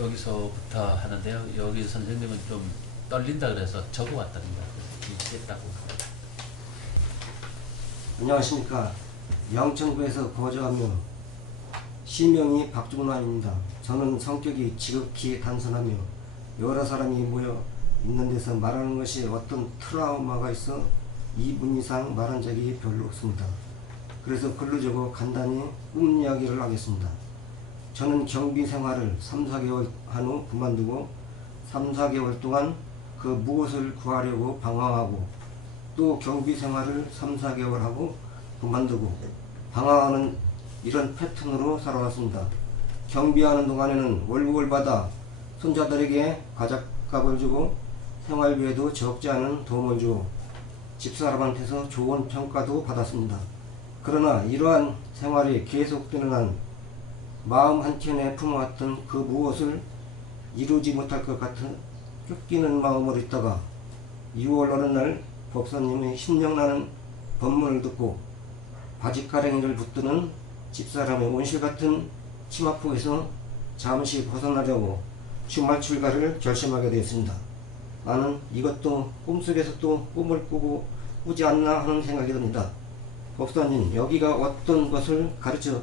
여기서부터 하는데요. 여기 선생님은 좀 떨린다 그래서 적어왔답니다. 있겠다고. 안녕하십니까. 양천구에서 거주하며 시명이 박중란입니다. 저는 성격이 지극히 단순하며 여러 사람이 모여 있는 데서 말하는 것이 어떤 트라우마가 있어 2분 이상 말한 적이 별로 없습니다. 그래서 글로 적어 간단히 꿈 이야기를 하겠습니다. 저는 경비 생활을 3-4개월 한 후 그만두고 3-4개월 동안 그 무엇을 구하려고 방황하고 또 경비 생활을 3-4개월 하고 그만두고 방황하는 이런 패턴으로 살아왔습니다. 경비하는 동안에는 월급을 받아 손자들에게 가작값을 주고 생활비에도 적지 않은 도움을 주고 집사람한테서 좋은 평가도 받았습니다. 그러나 이러한 생활이 계속되는 한 마음 한켠에 품어왔던 그 무엇을 이루지 못할 것 같은 쫓기는 마음으로 있다가 6월 어느 날 법사님의 신명나는 법문을 듣고 바지가랭이를 붙드는 집사람의 온실같은 치마폭에서 잠시 벗어나려고 주말 출가를 결심하게 되었습니다. 나는 이것도 꿈속에서 또 꿈을 꾸고 꾸지 않나 하는 생각이 듭니다. 법사님, 여기가 어떤 것을 가르쳐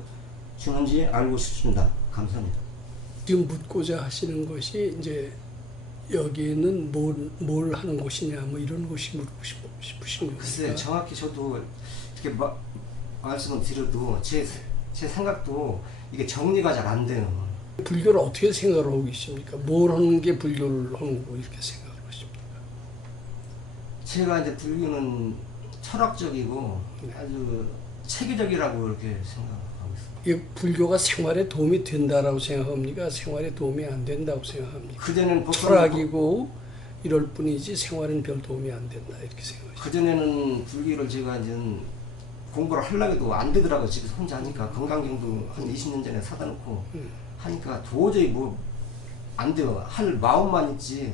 주는지 알고 싶습니다. 감사합니다. 지금 묻고자 하시는 것이 이제 여기는 뭘 하는 곳이냐 뭐 이런 것이 묻고 싶으신 겁니까? 글쎄 정확히 저도 이렇게 말씀을 드려도 제 생각도 이게 정리가 잘 안 돼요. 불교를 어떻게 생각을 하고 계십니까? 뭘 하는 게 불교를 하는 거 이렇게 생각을 하십니까? 제가 이제 불교는 철학적이고 네. 아주 체계적이라고 이렇게 생각하고 있습니다. 이 불교가 생활에 도움이 된다라고 생각합니까? 생활에 도움이 안 된다고 생각합니까? 그전에는 철학이고 이럴 뿐이지 생활은 별 도움이 안 된다 이렇게 생각하시죠. 그전에는 불교를 제가 이제 공부를 하려고 해도 안 되더라고요. 집에서 혼자 하니까 건강경도 한 20년 전에 사다 놓고 하니까 도저히 뭐 안 돼요. 할 마음만 있지.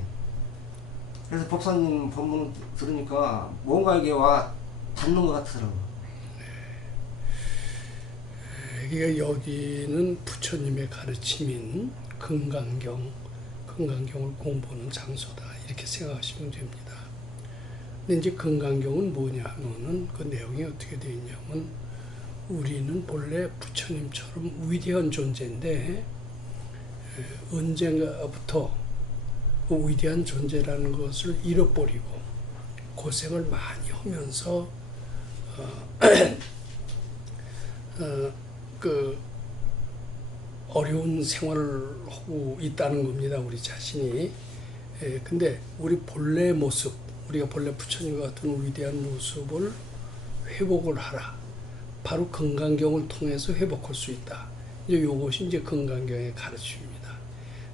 그래서 법사님 법문 들으니까 뭔가 이게 와 닿는 것 같더라고요. 그러니까 여기는 부처님의 가르침인 금강경을 공부하는 장소다 이렇게 생각하시면 됩니다. 근데 이제 금강경은 뭐냐 하면은 그 내용이 어떻게 되어 있냐면 우리는 본래 부처님처럼 위대한 존재인데 언젠가부터 그 위대한 존재라는 것을 잃어버리고 고생을 많이 하면서 그 어려운 생활을 하고 있다는 겁니다. 우리 자신이. 근데 우리 본래 모습, 우리가 본래 부처님과 같은 위대한 모습을 회복을 하라. 바로 금강경을 통해서 회복할 수 있다. 이제 요것이 이제 금강경의 가르침입니다.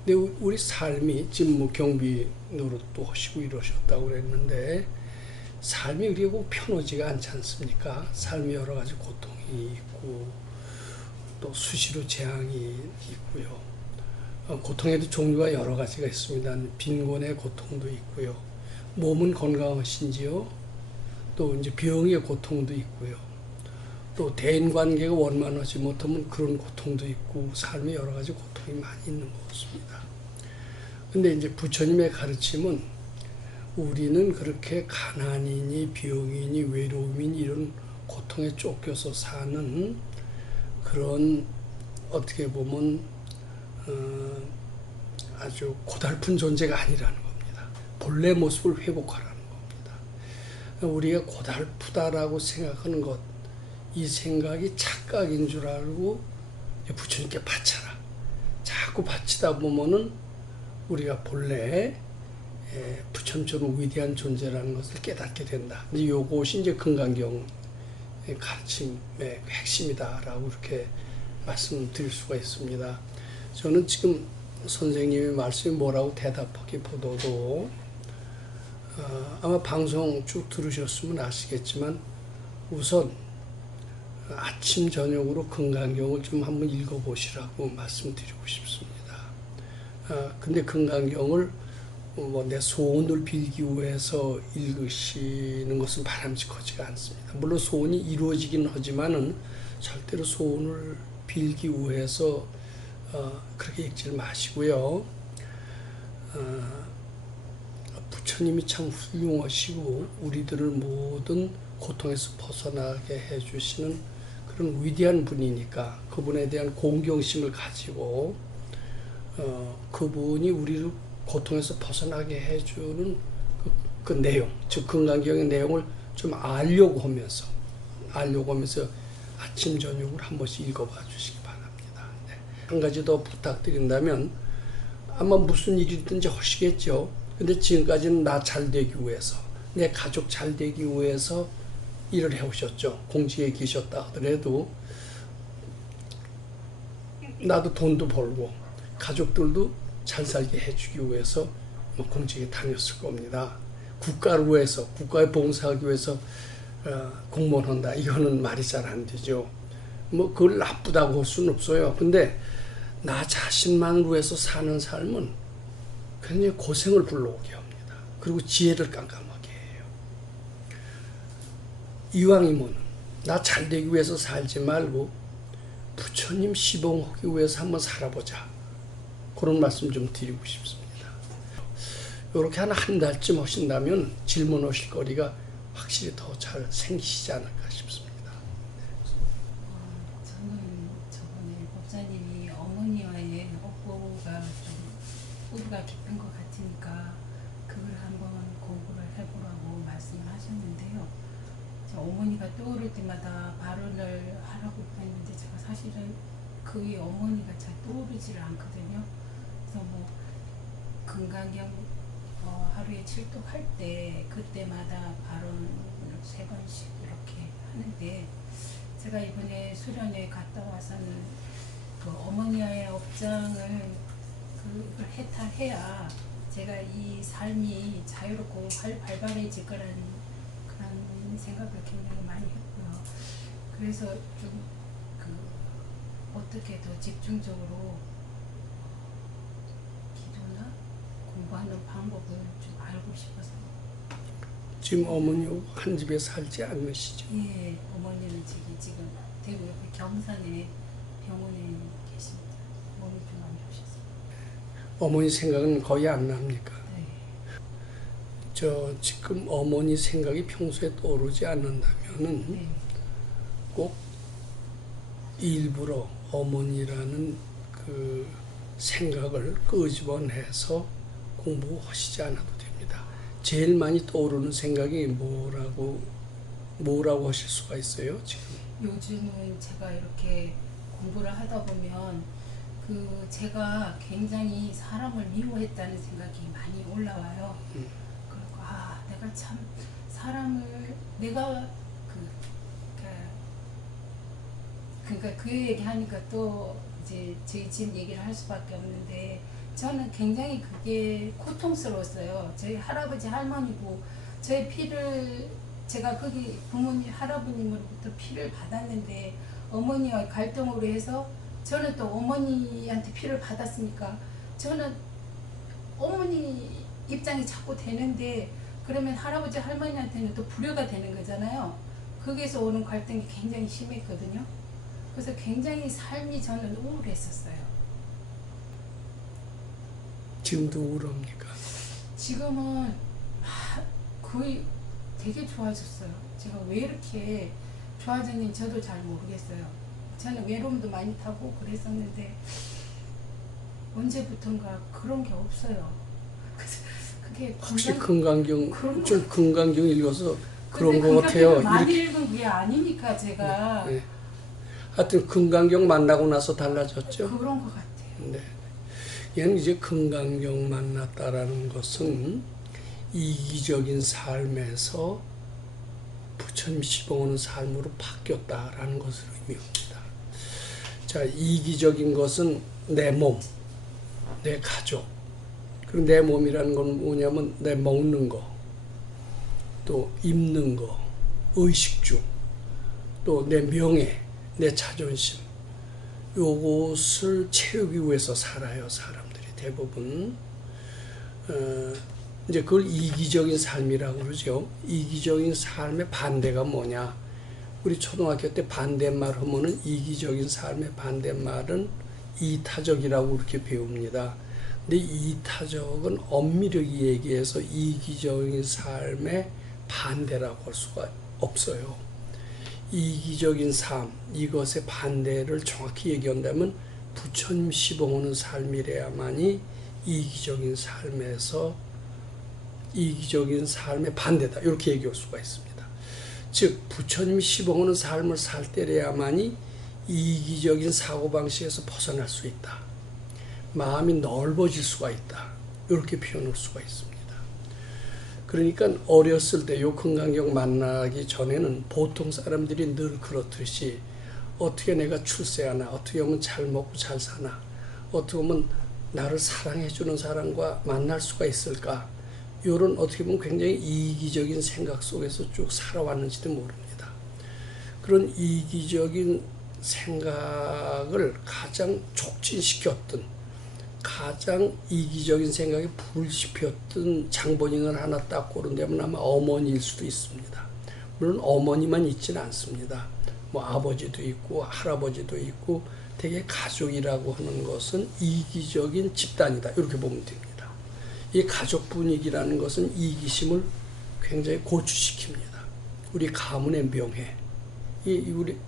근데 우리 삶이 지금 뭐 경비 노릇도 하시고 이러셨다고 그랬는데 삶이 그리고 편하지가 않지 않습니까? 삶이 여러 가지 고통이 있고 또 수시로 재앙이 있고요. 고통에도 종류가 여러 가지가 있습니다. 빈곤의 고통도 있고요. 몸은 건강하신지요? 또 이제 병의 고통도 있고요. 또 대인 관계가 원만하지 못하면 그런 고통도 있고 삶에 여러 가지 고통이 많이 있는 것 같습니다. 근데 이제 부처님의 가르침은 우리는 그렇게 가난이니 병이니 외로움이니 이런 고통에 쫓겨서 사는 그런 어떻게 보면 아주 고달픈 존재가 아니라는 겁니다. 본래 모습을 회복하라는 겁니다. 우리가 고달프다라고 생각하는 것, 이 생각이 착각인 줄 알고 부처님께 바쳐라. 자꾸 바치다 보면은 우리가 본래 부처님처럼 위대한 존재라는 것을 깨닫게 된다. 이제 요것이 이제 금강경 가르침의 핵심이다라고 이렇게 말씀드릴 수가 있습니다. 저는 지금 선생님의 말씀이 뭐라고 대답하기보다도 아마 방송 쭉 들으셨으면 아시겠지만 우선 아침 저녁으로 금강경을 좀 한번 읽어보시라고 말씀드리고 싶습니다. 근데 금강경을 뭐 내 소원을 빌기 위해서 읽으시는 것은 바람직하지가 않습니다. 물론 소원이 이루어지긴 하지만은 절대로 소원을 빌기 위해서 그렇게 읽지 마시고요. 부처님이 참 훌륭하시고 우리들을 모든 고통에서 벗어나게 해주시는 그런 위대한 분이니까 그분에 대한 공경심을 가지고 그분이 우리를 고통에서 벗어나게 해주는 그 내용, 즉 금강경의 내용을 좀 알려고 하면서 아침 저녁으로 한 번씩 읽어봐 주시기 바랍니다. 네. 한 가지 더 부탁드린다면 아마 무슨 일이든지 하시겠죠. 근데 지금까지는 나 잘 되기 위해서, 내 가족 잘 되기 위해서 일을 해오셨죠. 공직에 계셨다 하더라도 나도 돈도 벌고 가족들도 잘 살게 해주기 위해서 공직에 다녔을 겁니다. 국가를 위해서, 국가에 봉사하기 위해서 공무원 한다. 이거는 말이 잘 안 되죠. 뭐 그걸 나쁘다고 할 수는 없어요. 근데 나 자신만을 위해서 사는 삶은 굉장히 고생을 불러오게 합니다. 그리고 지혜를 깜깜하게 해요. 이왕이면 나 잘 되기 위해서 살지 말고 부처님 시봉하기 위해서 한번 살아보자. 그런 말씀 좀 드리고 싶습니다. 이렇게 한 달쯤 하신다면 질문하실 거리가 확실히 더 잘 생기시지 않을까 싶습니다. 저는 저번에 법사님이 어머니와의 업보가 좀 뿌리가 깊은 것 같으니까 그걸 한번 공부를 해보라고 말씀을 하셨는데요. 저 어머니가 떠오를 때마다 발언을 하라고 했는데 제가 사실은 그의 어머니가 잘 떠오르지를 않거든요. 그래서 뭐 금강경 하루에 7독 할 때 그때마다 발언을 3번씩 이렇게 하는데 제가 이번에 수련회 갔다 와서는 그 어머니와의 업장을 그걸 해탈해야 제가 이 삶이 자유롭고 활발해질 거라는 그런 생각을 굉장히 많이 했고요. 그래서 좀 어떻게 더 집중적으로 기도나 공부하는 방법을 좀 알고 싶어서. 지금 어머니하고 한 집에 살지 않으시죠? 예, 어머니는 지금 대구 옆에 경산에 병원에 계십니다. 몸이 좀 안 좋으셔서. 어머니 생각은 거의 안 납니까? 네. 지금 어머니 생각이 평소에 떠오르지 않는다면은 네. 꼭 일부러 어머니라는 그 생각을 끄집어내서 공부하시지 않아도 됩니다. 제일 많이 떠오르는 생각이 뭐라고 하실 수가 있어요, 지금? 요즘은 제가 이렇게 공부를 하다 보면 제가 굉장히 사람을 미워했다는 생각이 많이 올라와요. 그리고 내가 참 사람을 그러니까 그 얘기하니까 또 이제 저희 집 얘기를 할 수밖에 없는데 저는 굉장히 그게 고통스러웠어요. 저희 할아버지 할머니고 저의 피를 제가 거기 부모님 할아버님으로부터 피를 받았는데 어머니와 갈등으로 해서 저는 또 어머니한테 피를 받았으니까 저는 어머니 입장이 자꾸 되는데 그러면 할아버지 할머니한테는 또 불효가 되는 거잖아요. 거기에서 오는 갈등이 굉장히 심했거든요. 그래서 굉장히 삶이 저는 우울했었어요. 지금도 우울합니까? 지금은 거의 되게 좋아졌어요. 제가 왜 이렇게 좋아졌는지 저도 잘 모르겠어요. 저는 외로움도 많이 타고 그랬었는데 언제부턴가 그런 게 없어요. 그게 혹시 금강경 읽어서 그런 것 같아요. 같아요. 많이 읽은 게 아니니까 제가 네. 하여튼 금강경 만나고 나서 달라졌죠? 그런 것 같아요. 네. 얘는 이제 금강경 만났다라는 것은 이기적인 삶에서 부처님 시봉하는 삶으로 바뀌었다라는 것을 의미합니다. 자, 이기적인 것은 내 몸, 내 가족, 그리고 내 몸이라는 건 뭐냐면 내 먹는 거, 또 입는 거, 의식주, 또 내 명예, 내 자존심, 요것을 채우기 위해서 살아요, 사람들이 대부분. 이제 그걸 이기적인 삶이라고 그러죠. 이기적인 삶의 반대가 뭐냐? 우리 초등학교 때 반대말 하면은 이기적인 삶의 반대말은 이타적이라고 그렇게 배웁니다. 근데 이타적은 엄밀하게 얘기해서 이기적인 삶의 반대라고 할 수가 없어요. 이기적인 삶, 이것의 반대를 정확히 얘기한다면 부처님 시봉하는 삶이래야만이 이기적인 삶의 반대다, 이렇게 얘기할 수가 있습니다. 즉 부처님 시봉하는 삶을 살 때래야만이 이기적인 사고방식에서 벗어날 수 있다, 마음이 넓어질 수가 있다, 이렇게 표현할 수가 있습니다. 그러니까 어렸을 때 요 금강경 만나기 전에는 보통 사람들이 늘 그렇듯이 어떻게 내가 출세하나, 어떻게 하면 잘 먹고 잘 사나, 어떻게 하면 나를 사랑해주는 사람과 만날 수가 있을까, 이런 어떻게 보면 굉장히 이기적인 생각 속에서 쭉 살아왔는지도 모릅니다. 그런 이기적인 생각을 가장 촉진시켰던, 가장 이기적인 생각에 불을 지폈던 장본인을 하나 딱 고른다면 아마 어머니일 수도 있습니다. 물론 어머니만 있지는 않습니다. 뭐 아버지도 있고 할아버지도 있고, 되게 가족이라고 하는 것은 이기적인 집단이다, 이렇게 보면 됩니다. 이 가족 분위기라는 것은 이기심을 굉장히 고취시킵니다. 우리 가문의 명예,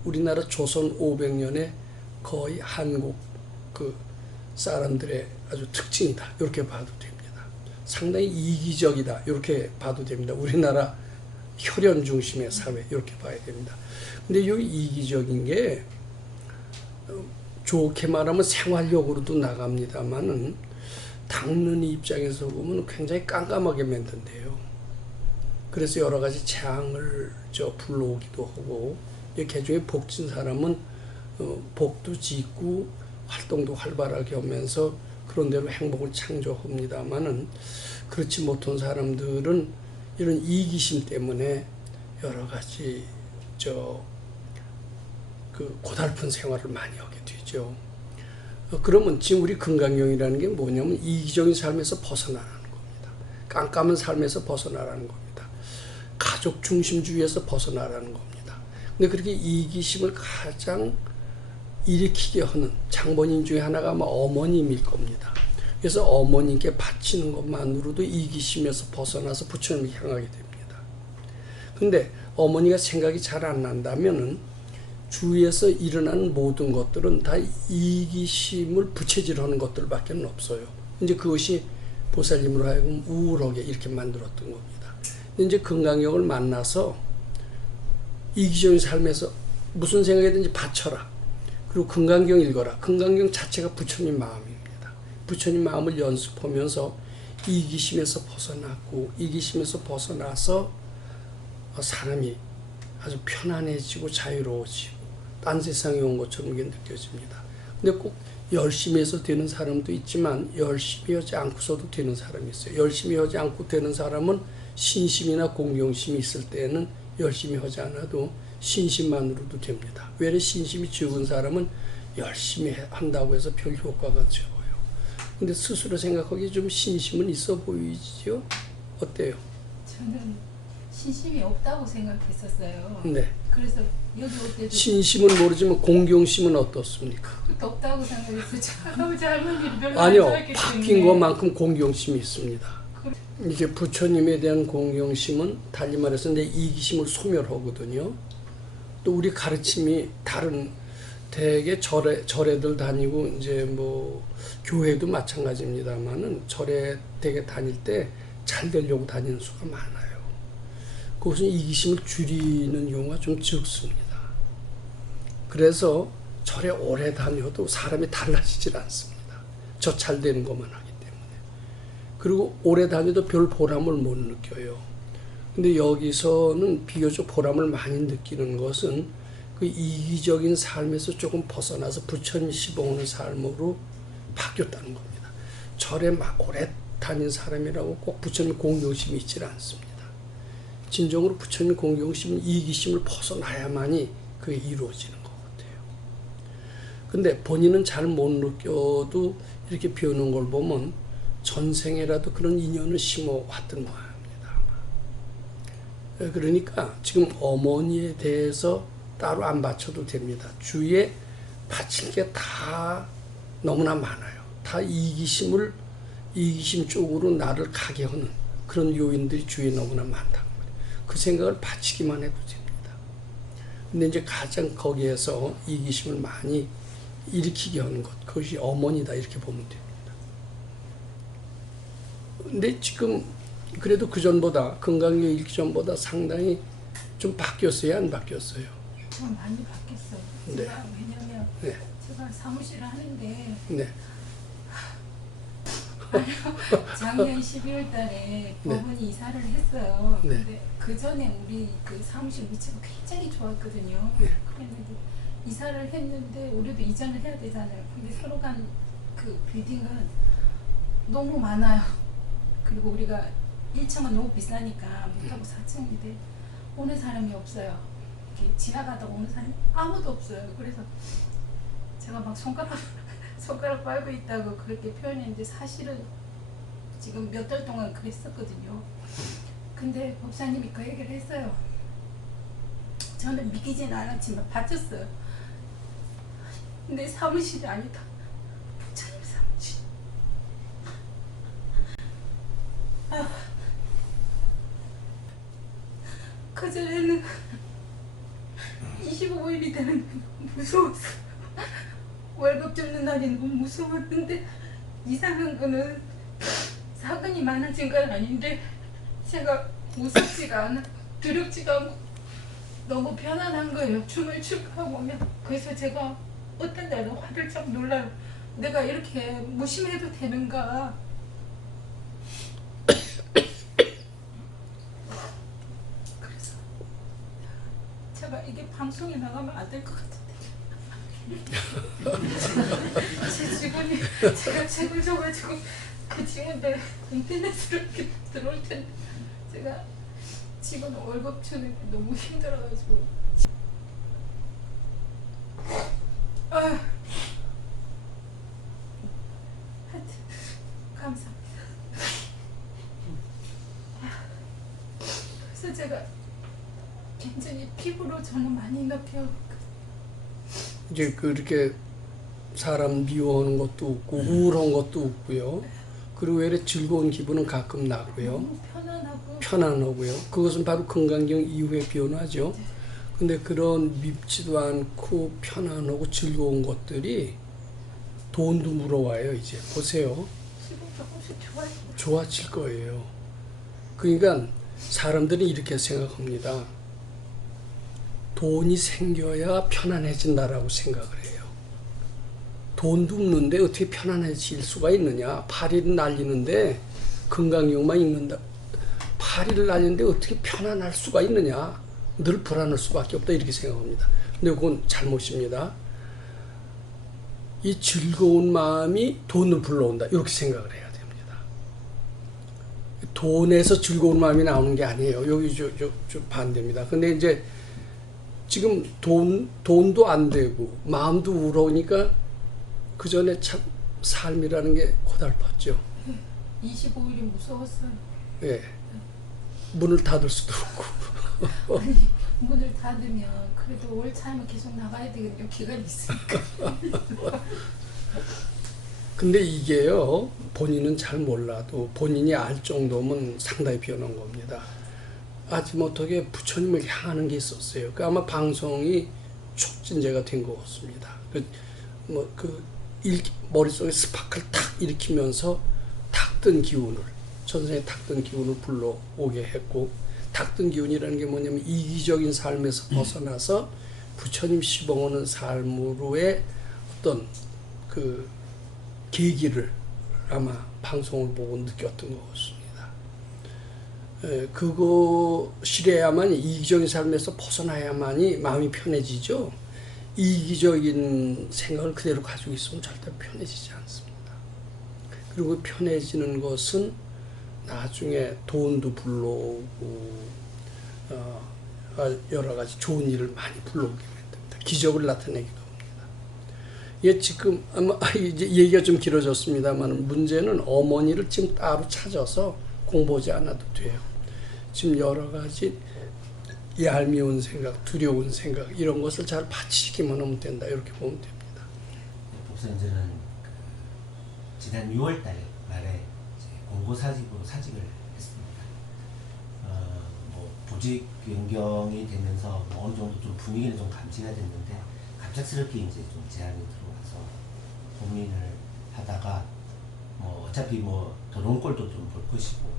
우리나라 조선 500년의 거의 한국 그 사람들의 아주 특징이다, 이렇게 봐도 됩니다. 상당히 이기적이다, 이렇게 봐도 됩니다. 우리나라 혈연 중심의 사회, 이렇게 봐야 됩니다. 근데 이 이기적인 게 좋게 말하면 생활력으로도 나갑니다만은 닦는 입장에서 보면 굉장히 깜깜하게 만든대요. 그래서 여러 가지 재앙을 불러오기도 하고, 개중에 복진 사람은 복도 짓고 활동도 활발하게 하면서 그런 대로 행복을 창조합니다만은, 그렇지 못한 사람들은 이런 이기심 때문에 여러 가지 고달픈 생활을 많이 하게 되죠. 그러면 지금 우리 금강경이라는 게 뭐냐면 이기적인 삶에서 벗어나라는 겁니다. 깜깜한 삶에서 벗어나라는 겁니다. 가족 중심주의에서 벗어나라는 겁니다. 근데 그렇게 이기심을 가장 일으키게 하는 장본인 중에 하나가 아마 어머님일 겁니다. 그래서 어머님께 바치는 것만으로도 이기심에서 벗어나서 부처님을 향하게 됩니다. 근데 어머니가 생각이 잘 안 난다면은 주위에서 일어나는 모든 것들은 다 이기심을 부채질하는 것들밖에 없어요. 이제 그것이 보살님으로 하여금 우울하게 이렇게 만들었던 겁니다. 이제 금강경을 만나서 이기적인 삶에서 무슨 생각이든지 바쳐라, 그리고 금강경 읽어라. 금강경 자체가 부처님 마음입니다. 부처님 마음을 연습하면서 이기심에서 벗어나고, 이기심에서 벗어나서 사람이 아주 편안해지고 자유로워지고 딴 세상에 온 것처럼 이게 느껴집니다. 근데 꼭 열심히 해서 되는 사람도 있지만 열심히 하지 않고서도 되는 사람이 있어요. 열심히 하지 않고 되는 사람은 신심이나 공경심이 있을 때는 열심히 하지 않아도 신심만으로도 됩니다. 외래 신심이 적은 사람은 열심히 한다고 해서 별 효과가 적어요. 근데 스스로 생각하기에 좀 신심은 있어 보이죠? 어때요? 저는 신심이 없다고 생각했었어요. 네. 그래서 여기 올 때도 신심은 모르지만 공경심은 어떻습니까? 그것도 없다고 생각했어요. 할아버지 할머니를 별로 아니요, 안 좋아했기 바뀐 때문에. 것만큼 공경심이 있습니다. 이제 부처님에 대한 공경심은 달리 말해서 내 이기심을 소멸하거든요. 또 우리 가르침이 다른 대개 절에들 다니고 이제 뭐 교회도 마찬가지입니다만은 절에 되게 다닐 때 잘 되려고 다니는 수가 많아요. 그것은 이기심을 줄이는 경우가 좀 적습니다. 그래서 절에 오래 다녀도 사람이 달라지질 않습니다. 저 잘 되는 것만 하기 때문에. 그리고 오래 다녀도 별 보람을 못 느껴요. 근데 여기서는 비교적 보람을 많이 느끼는 것은 그 이기적인 삶에서 조금 벗어나서 부처님 시봉하는 삶으로 바뀌었다는 겁니다. 절에 막 오래 다닌 사람이라고 꼭 부처님 공경심이 있지 않습니다. 진정으로 부처님 공경심은 이기심을 벗어나야만이 그게 이루어지는 것 같아요. 근데 본인은 잘 못 느껴도 이렇게 배우는 걸 보면 전생에라도 그런 인연을 심어왔던 모양입니다. 그러니까 지금 어머니에 대해서 따로 안 바쳐도 됩니다. 주위에 바칠 게 다 너무나 많아요. 다 이기심을 이기심 쪽으로 나를 가게 하는 그런 요인들이 주위에 너무나 많다. 그 생각을 바치기만 해도 됩니다. 근데 이제 가장 거기에서 이기심을 많이 일으키게 하는 것, 그것이 어머니다 이렇게 보면 됩니다. 근데 지금 그래도 그 전보다 건강교 일기 전보다 상당히 좀 바뀌었어요, 안 바뀌었어요? 좀 많이 바뀌었어요. 네. 제가 왜냐면 네. 제가 사무실을 하는데 네. 작년 12월 달에 법원이 이사를 했어요. 네. 근데 그 전에 우리 그 사무실 위치가 굉장히 좋았거든요. 네. 그랬는데 이사를 했는데 우리도 이전을 해야 되잖아요. 근데 서로 간 그 빌딩은 너무 많아요. 그리고 우리가 1층은 너무 비싸니까 못하고 4층인데 오는 사람이 없어요. 이렇게 지나가다가 오는 사람이 아무도 없어요. 그래서 제가 막 손가락 빨고 있다고 그렇게 표현했는데 사실은 지금 몇 달 동안 그랬었거든요. 근데 법사님이 그 얘기를 했어요. 저는 믿기진 않았지만 받쳤어요. 근데 사무실이 아니다. 부처님 사무실. 그전에는 25일이 되는 무서웠어요. 월급 주는 날이 너무 무서웠는데 이상한 거는 사건이 많아진 건 아닌데 제가 무섭지가 않아 두렵지가 않고 너무 편안한 거예요. 춤을 추고 오면. 그래서 제가 어떤 날은 화들짝 놀라요. 내가 이렇게 무심해도 되는가. 그래서 제가 이게 방송에 나가면 안 될 것 같은데 제 직원이 제가 책을 줘가지고 그 직원들 인터넷으로 이렇게 들어올 텐데 제가 직원 월급 주는 게 너무 힘들어가지고 아휴 하여튼 감사합니다. 그래서 제가 굉장히 피부로 저는 많이 느껴요. 이제 그렇게 사람 미워하는 것도 없고 우울한 것도 없고요. 그리고 외래 즐거운 기분은 가끔 나고요. 너무 편안하고 편안하고요. 그것은 바로 건강경 이후의 변화죠. 근데 그런 밉지도 않고 편안하고 즐거운 것들이 돈도 물어와요. 이제 보세요. 지금 조금씩 좋아요. 좋아질 거예요. 그러니까 사람들이 이렇게 생각합니다. 돈이 생겨야 편안해진다라고 생각을 해요. 돈도 없는데 어떻게 편안해질 수가 있느냐. 파리를 날리는데 건강용만 있는다. 파리를 날리는데 어떻게 편안할 수가 있느냐. 늘 불안할 수밖에 없다 이렇게 생각합니다. 근데 그건 잘못입니다. 이 즐거운 마음이 돈을 불러온다 이렇게 생각을 해야 됩니다. 돈에서 즐거운 마음이 나오는 게 아니에요. 여기 저 반대입니다. 근데 이제 지금 돈도 안 되고 마음도 우러우니까 그 전에 참 삶이라는 게 고달팠죠. 25일이 무서웠어요. 예. 문을 닫을 수도 없고. 아니 문을 닫으면 그래도 월 차이면 계속 나가야 되거든요. 기간이 있으니까. 근데 이게요, 본인은 잘 몰라도 본인이 알 정도면 상당히 변한 겁니다. 아지 못하게 부처님을 향하는 게 있었어요. 그 아마 방송이 촉진제가 된 것 같습니다. 머릿속에 스파크를 탁 일으키면서 탁 뜬 기운을, 전생에 탁 뜬 기운을 불러오게 했고, 탁 뜬 기운이라는 게 뭐냐면 이기적인 삶에서 벗어나서 부처님 시봉하는 삶으로의 어떤 그 계기를 아마 방송을 보고 느꼈던 것 같습니다. 그것이래야만 이기적인 삶에서 벗어나야만이 마음이 편해지죠. 이기적인 생각을 그대로 가지고 있으면 절대 편해지지 않습니다. 그리고 편해지는 것은 나중에 돈도 불러오고 여러 가지 좋은 일을 많이 불러오게 됩니다. 기적을 나타내기도 합니다. 예, 지금 아마 이제 얘기가 좀 길어졌습니다만 문제는 어머니를 지금 따로 찾아서 공부하지 않아도 돼요. 지금 여러 가지 얄미운 생각, 두려운 생각 이런 것을 잘 받치기만 하면 된다 이렇게 보면 됩니다. 복선제는 지난 6월 달 말에 권고사직으로 사직을 했습니다. 뭐 보직 변경이 되면서 뭐 어느 정도 좀 분위기는 좀 감지가 됐는데 갑작스럽게 이제 좀 제안이 들어와서 고민을 하다가 뭐 어차피 뭐 더러운 꼴도 좀 볼 것이고,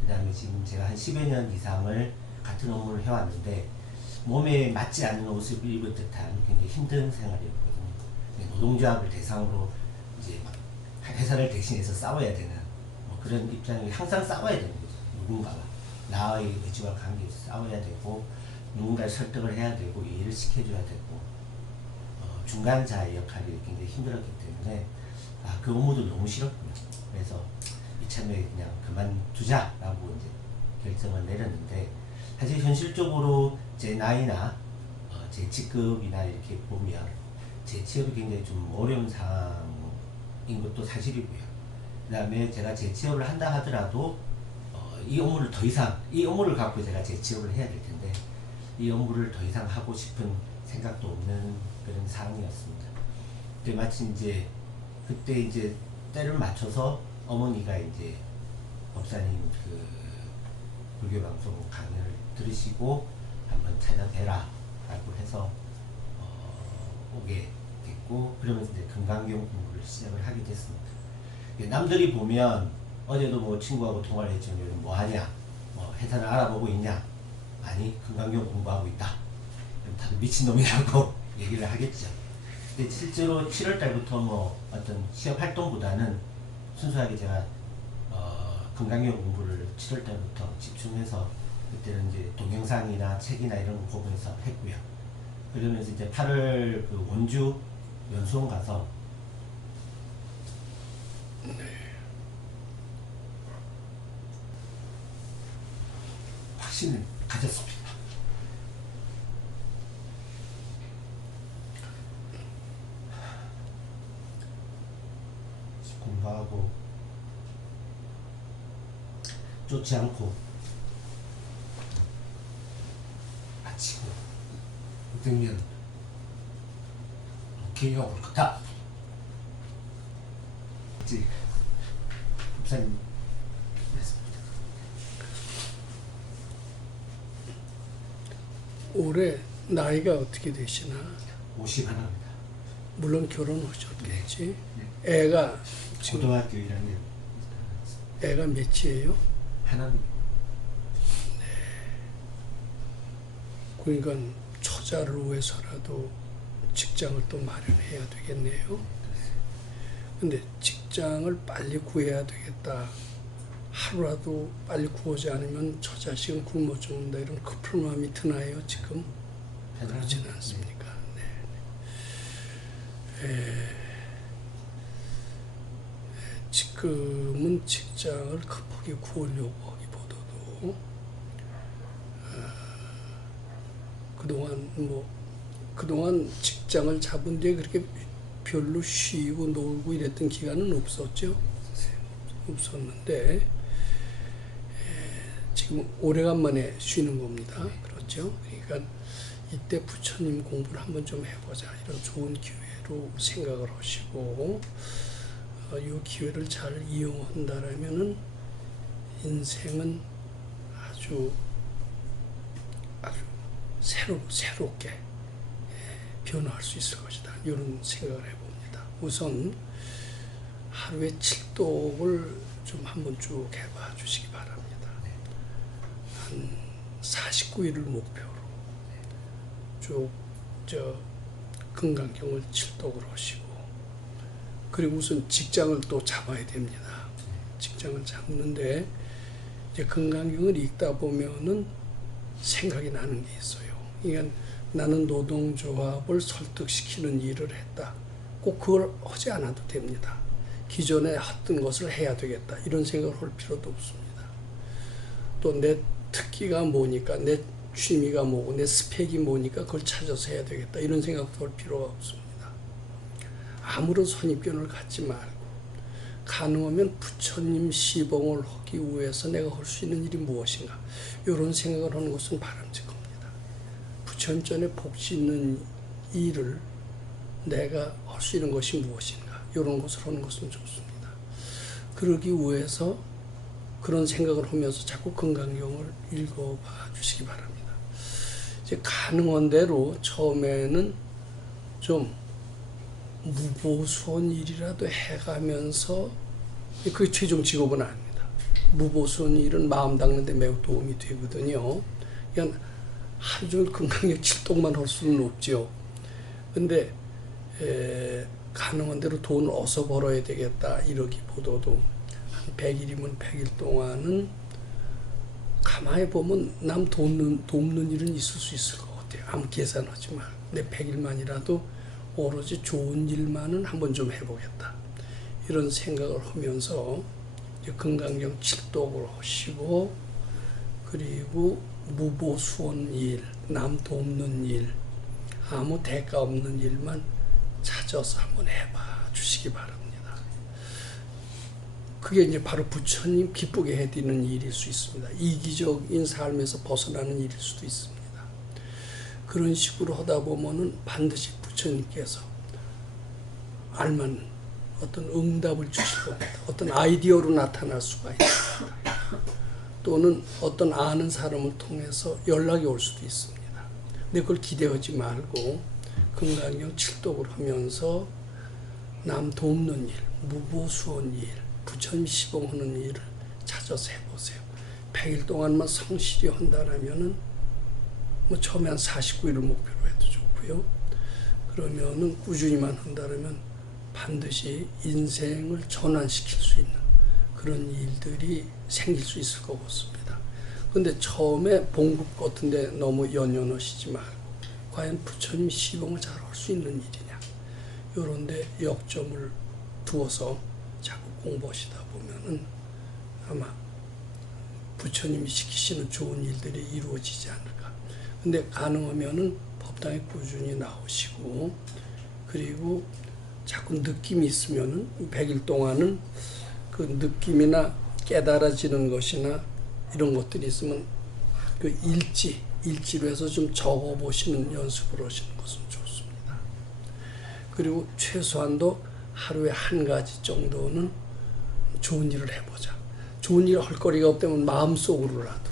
그 다음에 지금 제가 한 10여 년 이상을 같은 업무를 해왔는데 몸에 맞지 않는 옷을 입을 듯한 굉장히 힘든 생활이었거든요. 노동조합을 대상으로 이제 막 회사를 대신해서 싸워야 되는 뭐 그런 입장이, 항상 싸워야 되는 거죠. 누군가와 나의 의지와 관계에서 싸워야 되고, 누군가를 설득을 해야 되고, 이해를 시켜줘야 되고, 중간자의 역할이 굉장히 힘들었기 때문에 그 업무도 너무 싫었고요. 그래서 이참에 그냥 그만두자라고 이제 결정을 내렸는데, 사실 현실적으로 제 나이나 제 직급이나 이렇게 보면 제 취업이 굉장히 좀 어려운 상황인 것도 사실이고요. 그 다음에 제가 재취업을 한다 하더라도 이 업무를 더 이상, 이 업무를 갖고 제가 재취업을 해야 될 텐데 이 업무를 더 이상 하고 싶은 생각도 없는 그런 상황이었습니다. 근데 마침 이제 그때 이제 때를 맞춰서 어머니가 이제 법사님 그 불교방송 강연을 들으시고 한번 찾아뵈라 라고 해서 오게 됐고, 그러면서 이제 금강경 공부를 시작을 하게 됐습니다. 남들이 보면 어제도 뭐 친구하고 통화를 했죠. 요즘 뭐 하냐, 뭐 회사를 알아보고 있냐, 아니 금강경 공부하고 있다, 다들 미친놈이라고 얘기를 하겠죠. 근데 실제로 7월 달부터 뭐 어떤 시험 활동보다는 순수하게 제가 금강경 공부를 7월 달부터 집중해서, 그때는 이제 동영상이나 책이나 이런 거 보면서 했고요. 그러면서 이제 8월 그 원주 연수원 가서 확신을 가졌습니다. 공부하고 쫓지 않고 마치고 되면 개혁을 올 거다. 이제 법사님 말씀입니다. 올해 나이가 어떻게 되시나? 50 하나입니다. 물론 결혼하셨겠지. 애가 지금 고등학교 1학년 애가 몇이에요? 하나입니다. 그러니까 처자를 위해서라도 직장을 또 마련해야 되겠네요. 근데 직장을 빨리 구해야 되겠다, 하루라도 빨리 구하지 않으면 처자식은 굶어 죽는다, 이런 급한 마음이 드나요 지금? 그렇지는 않습니까? 지금은 직장을 급하게 구하려고 하기보다도 그동안 직장을 잡은 뒤에 그렇게 별로 쉬고 놀고 이랬던 기간은 없었는데 지금 오래간만에 쉬는 겁니다. 그렇죠? 그러니까 이때 부처님 공부를 한번 좀 해보자, 이런 좋은 기회로 생각을 하시고 이 기회를 잘 이용한다라면은 인생은 아주 새롭게 변화할 수 있을 것이다, 이런 생각을 해봅니다. 우선 하루에 7독을 좀 한번 쭉 해봐 주시기 바랍니다. 한 49일을 목표로 쭉 금강경을 7독을 하시고, 그리고 우선 직장을 또 잡아야 됩니다. 직장을 잡는데 이제 금강경을 읽다 보면은 생각이 나는 게 있어요. 그러니까 나는 노동조합을 설득시키는 일을 했다. 꼭 그걸 하지 않아도 됩니다. 기존에 했던 것을 해야 되겠다, 이런 생각을 할 필요도 없습니다. 또 내 특기가 뭐니까, 내 취미가 뭐고, 내 스펙이 뭐니까 그걸 찾아서 해야 되겠다, 이런 생각도 할 필요가 없습니다. 아무런 선입견을 갖지 말고 가능하면 부처님 시봉을 하기 위해서 내가 할 수 있는 일이 무엇인가, 이런 생각을 하는 것은 바람직합니다. 부처님 전에 복지 있는 일을 내가 할 수 있는 것이 무엇인가, 이런 것을 하는 것은 좋습니다. 그러기 위해서 그런 생각을 하면서 자꾸 건강경을 읽어봐 주시기 바랍니다. 이제 가능한 대로 처음에는 좀 무보수원 일이라도 해가면서, 그게 최종 직업은 아닙니다. 무보수원 일은 마음 닦는 데 매우 도움이 되거든요. 그냥 하루 종일 건강경 칠독만 할 수는 없죠. 근데 가능한 대로 돈을 어서 벌어야 되겠다 이러기보다도 한 100일이면 100일 동안은 가만히 보면 남 돕는 일은 있을 수 있을 것 같아요. 아무 계산하지 말고. 근데 100일만이라도 오로지 좋은 일만은 한번 좀 해보겠다. 이런 생각을 하면서 건강경 칠독을 하시고, 그리고 무보수원 일, 남 돕는 일, 아무 대가 없는 일만 찾아서 한번 해봐 주시기 바랍니다. 그게 이제 바로 부처님 기쁘게 해드리는 일일 수 있습니다. 이기적인 삶에서 벗어나는 일일 수도 있습니다. 그런 식으로 하다 보면은 반드시 부처님께서 알만한 어떤 응답을 주실 겁니다. 어떤 아이디어로 나타날 수가 있습니다. 또는 어떤 아는 사람을 통해서 연락이 올 수도 있습니다. 근데 그걸 기대하지 말고 건강경 칠독을 하면서 남 돕는 일, 무보수원 일, 부처님 시봉하는 일을 찾아서 해보세요. 100일 동안만 성실히 한다라면은 뭐 처음에 한 49일을 목표로 해도 좋고요. 그러면은 꾸준히만 한다라면 반드시 인생을 전환시킬 수 있는 그런 일들이 생길 수 있을 것 같습니다. 근데 처음에 봉급 같은데 너무 연연하시지 말고 과연 부처님 시봉을 잘 할 수 있는 일이냐, 요런데 역점을 두어서 자꾸 공부하시다 보면은 아마 부처님이 시키시는 좋은 일들이 이루어지지 않을까. 근데 가능하면은 법당에 꾸준히 나오시고, 그리고 자꾸 느낌이 있으면은 100일 동안은 그 느낌이나 깨달아지는 것이나 이런 것들이 있으면 그 일지로 해서 좀 적어보시는 연습을 하시는 것은 좋습니다. 그리고 최소한도 하루에 한 가지 정도는 좋은 일을 해보자. 좋은 일을 할 거리가 없다면 마음속으로라도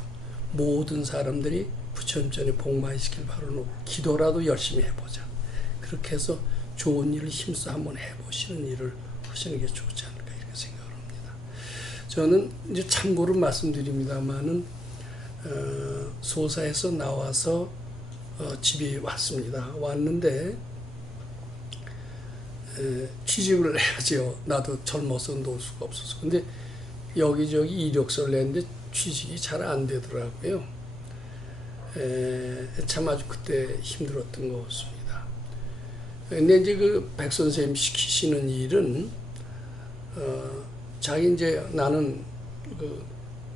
모든 사람들이 부처님 전에 복 많이 시킬 바라놓고 기도라도 열심히 해보자. 그렇게 해서 좋은 일을 힘써 한번 해보시는 일을 하시는 게 좋지 않을까 이렇게 생각을 합니다. 저는 이제 참고로 말씀드립니다만은 소사에서 나와서 집에 왔습니다. 왔는데 취직을 해야죠. 나도 젊어서 놓을 수가 없어서. 근데 여기저기 이력서를 냈는데 취직이 잘 안 되더라고요. 참 아주 그때 힘들었던 것 같습니다. 근데 이제 그 백 선생님 시키시는 일은 자기 이제 나는 그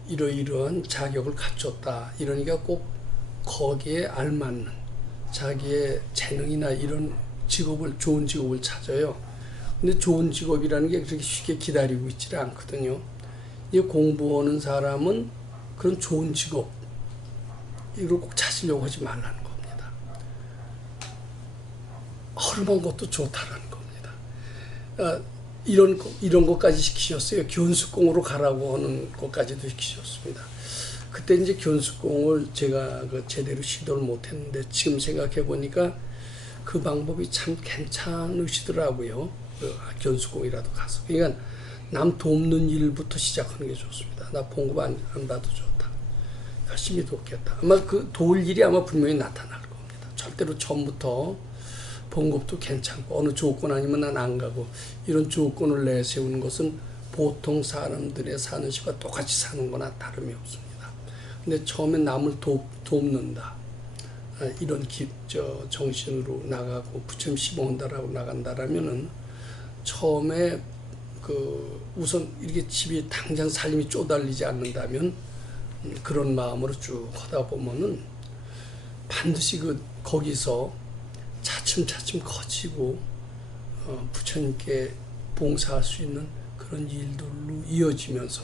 이러이러한 자격을 갖췄다 이러니까 꼭 거기에 알맞는 자기의 재능이나 이런 직업을, 좋은 직업을 찾아요. 근데 좋은 직업이라는 게 그렇게 쉽게 기다리고 있지 않거든요. 이제 공부하는 사람은 그런 좋은 직업 이걸 꼭 찾으려고 하지 말라는 겁니다. 허름한 것도 좋다라는 겁니다. 이런 것까지 시키셨어요. 견수공으로 가라고 하는 것까지도 시키셨습니다. 그때 이제 견수공을 제가 제대로 시도를 못했는데 지금 생각해 보니까 그 방법이 참 괜찮으시더라고요. 견수공이라도 가서. 그러니까 남 돕는 일부터 시작하는 게 좋습니다. 나 봉급 안 받아도 좋다. 열심히 돕겠다. 아마 그 도울 일이 아마 분명히 나타날 겁니다. 절대로 처음부터 봉급도 괜찮고 어느 조건 아니면 난 안 가고 이런 조건을 내세우는 것은 보통 사람들의 사는 식과 똑같이 사는 거나 다름이 없습니다. 근데 처음에 남을 돕는다. 이런 정신으로 나가고 부처님 시봉한다라고 나간다라면은 처음에 우선 이렇게 집이 당장 살림이 쪼달리지 않는다면 그런 마음으로 쭉 하다 보면은 반드시 거기서 차츰차츰 커지고 부처님께 봉사할 수 있는 그런 일들로 이어지면서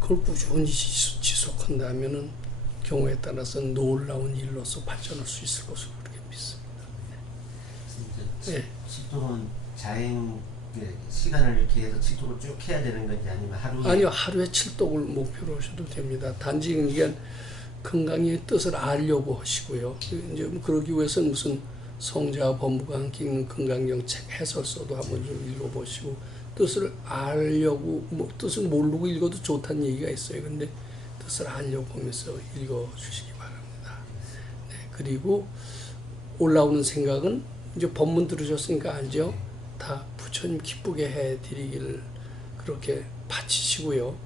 그걸 꾸준히 지속한다면은 경우에 따라서 놀라운 일로서 발전할 수 있을 것으로 그렇게 믿습니다. 네. 집도는 자행 시간을 이렇게 해서 7독을 쭉 해야 되는 건지 아니면 하루에 아니요, 하루에 7독을 목표로 하셔도 됩니다. 단지 이게 건강의 뜻을 알려고 하시고요. 이제 그러기 위해서는 무슨 성자 법무가 함께 읽는 건강정책 해설서도 한번 좀 읽어보시고 뜻을 알려고 뜻을 모르고 읽어도 좋다는 얘기가 있어요. 근데 뜻을 알려고 하면서 읽어주시기 바랍니다. 네, 그리고 올라오는 생각은 이제 법문 들으셨으니까 알죠? 다 부처님 기쁘게 해드리기를 그렇게 바치시고요.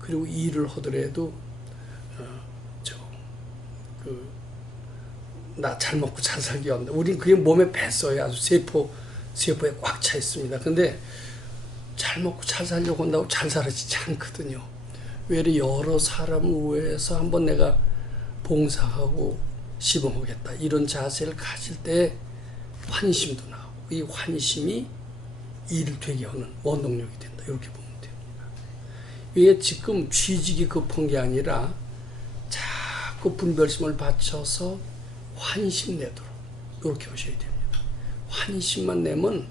그리고 일을 하더라도 나 잘 먹고 잘 살기 한다. 우린 그게 몸에 뱄어요. 아주 세포에 꽉 차 있습니다. 근데 잘 먹고 잘 살려고 한다고 잘 살아지지 않거든요. 왜 여러 사람을 위해서 한번 내가 봉사하고 시범하겠다. 이런 자세를 가질 때 환심도 나오고 이 환심이 일을 되게 하는 원동력이 된다. 이렇게 보면 됩니다. 이게 지금 취직이 급한 게 아니라 자꾸 분별심을 바쳐서 환심 내도록 이렇게 하셔야 됩니다. 환심만 내면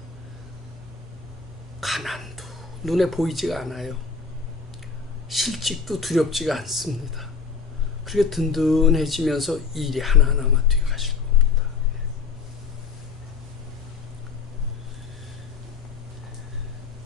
가난도 눈에 보이지가 않아요. 실직도 두렵지가 않습니다. 그렇게 든든해지면서 일이 하나하나 맡겨 가실 거예요.